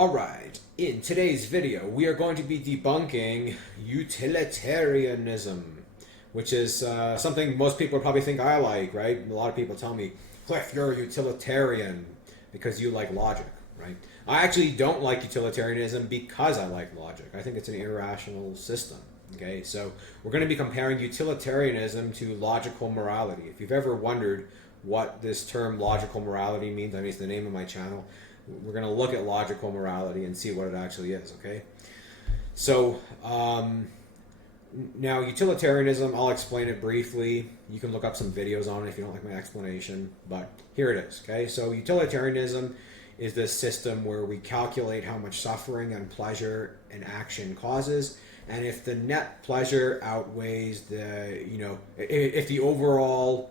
Alright, in today's video we are going to be debunking utilitarianism, which is something most people probably think I like, right? A lot of people tell me, Cliff, you're a utilitarian because you like logic, right? I actually don't like utilitarianism because I like logic. I think it's an irrational system. Okay, so we're going to be comparing utilitarianism to logical morality. If you've ever wondered what this term logical morality means, I mean, it's the name of my channel. We're going to look at logical morality and see what it actually is, okay? So, now utilitarianism, I'll explain it briefly. You can look up some videos on it if you don't like my explanation, but here it is, okay? So utilitarianism is this system where we calculate how much suffering and pleasure an action causes, and if the net pleasure outweighs the, if the overall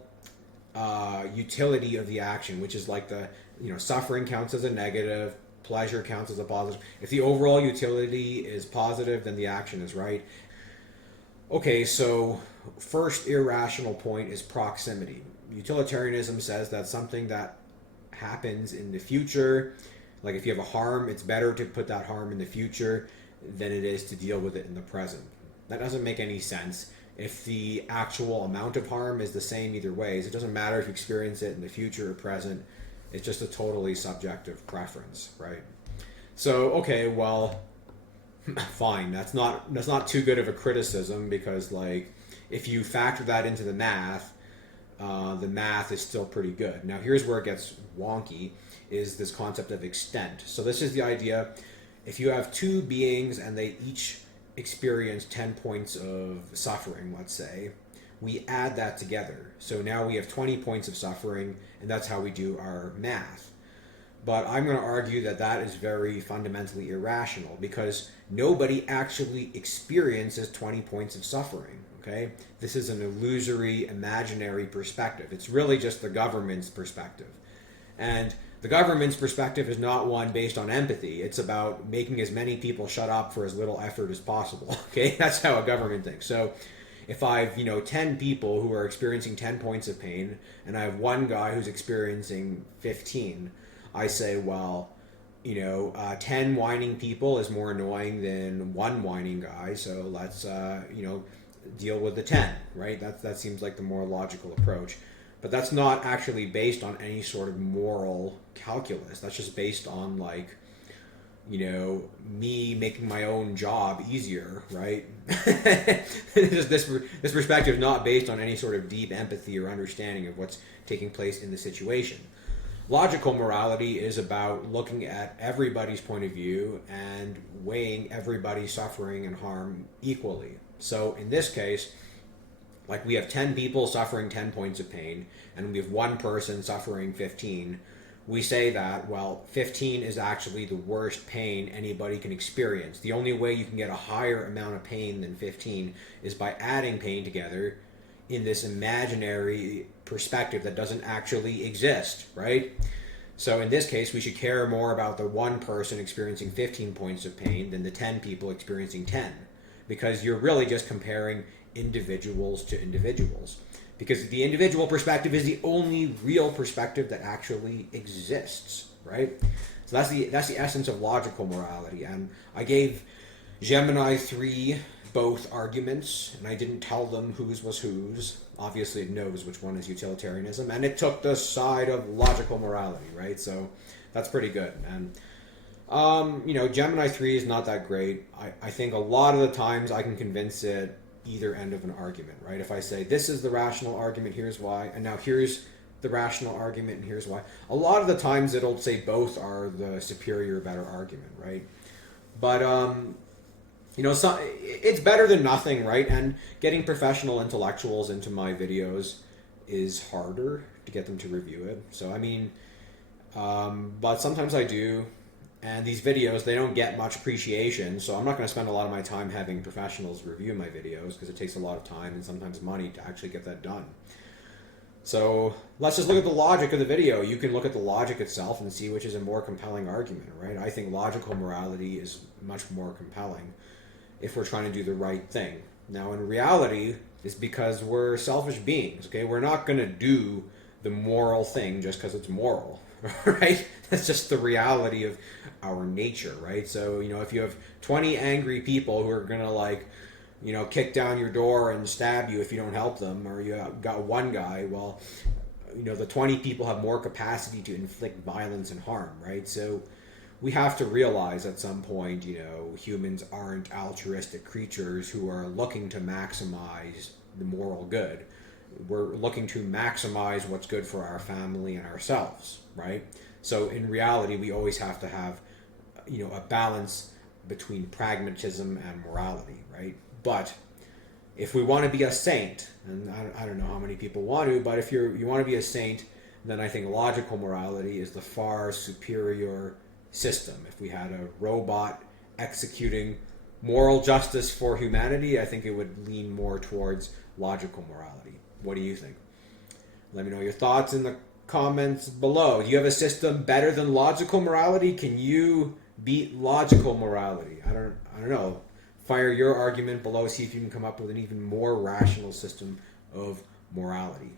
utility of the action, which is like the, suffering counts as a negative, pleasure counts as a positive. If the overall utility is positive, then the action is right. Okay, so first irrational point is proximity. Utilitarianism says that something that happens in the future, like if you have a harm, it's better to put that harm in the future than it is to deal with it in the present. That doesn't make any sense. If the actual amount of harm is the same either ways, it doesn't matter if you experience it in the future or present. It's just a totally subjective preference, right? So, okay, well, fine. That's not too good of a criticism because, like, if you factor that into the math is still pretty good. Now, here's where it gets wonky, is this concept of extent. So this is the idea, if you have two beings and they each experience 10 points of suffering, let's say, we add that together. So now we have 20 points of suffering, and that's how we do our math. But I'm going to argue that that is very fundamentally irrational because nobody actually experiences 20 points of suffering, okay? This is an illusory, imaginary perspective. It's really just the government's perspective. And the government's perspective is not one based on empathy. It's about making as many people shut up for as little effort as possible, okay? That's how a government thinks. So if I've, 10 people who are experiencing 10 points of pain, and I have one guy who's experiencing 15, I say, well, 10 whining people is more annoying than one whining guy, so let's, deal with the 10, right? That seems like the more logical approach. But that's not actually based on any sort of moral calculus. That's just based on, like, me making my own job easier, right? this perspective is not based on any sort of deep empathy or understanding of what's taking place in the situation. Logical morality is about looking at everybody's point of view and weighing everybody's suffering and harm equally. So in this case, like we have 10 people suffering 10 points of pain, and we have one person suffering 15. We say that, well, 15 is actually the worst pain anybody can experience. The only way you can get a higher amount of pain than 15 is by adding pain together in this imaginary perspective that doesn't actually exist, right? So in this case, we should care more about the one person experiencing 15 points of pain than the 10 people experiencing 10, because you're really just comparing individuals to individuals, because the individual perspective is the only real perspective that actually exists, right? So that's the essence of logical morality. And I gave Gemini 3 both arguments, and I didn't tell them whose was whose. Obviously it knows which one is utilitarianism, and it took the side of logical morality, right? So that's pretty good. And Gemini 3 is not that great. I think a lot of the times I can convince it either end of an argument, right? If I say, this is the rational argument, here's why, and now here's the rational argument, and here's why. A lot of the times it'll say both are the superior, better argument, right? But, it's better than nothing, right? And getting professional intellectuals into my videos is harder to get them to review it. So, but sometimes I do. And these videos, they don't get much appreciation, so I'm not going to spend a lot of my time having professionals review my videos because it takes a lot of time and sometimes money to actually get that done. So let's just look at the logic of the video. You can look at the logic itself and see which is a more compelling argument, right? I think logical morality is much more compelling if we're trying to do the right thing. Now, in reality, it's because we're selfish beings, okay? We're not going to do the moral thing just because it's moral. Right? That's just the reality our nature, right? So, if you have 20 angry people who are going to kick down your door and stab you if you don't help them, or you got one guy, well, the 20 people have more capacity to inflict violence and harm, right? So we have to realize at some point, humans aren't altruistic creatures who are looking to maximize the moral good. We're looking to maximize what's good for our family and ourselves, right? So in reality, we always have to have, a balance between pragmatism and morality, right? But if we want to be a saint, and I don't know how many people want to, but if you want to be a saint, then I think logical morality is the far superior system. If we had a robot executing moral justice for humanity, I think it would lean more towards logical morality. What do you think? Let me know your thoughts in the comments below. Do you have a system better than logical morality? Can you beat logical morality? I don't know. Fire your argument below, see if you can come up with an even more rational system of morality.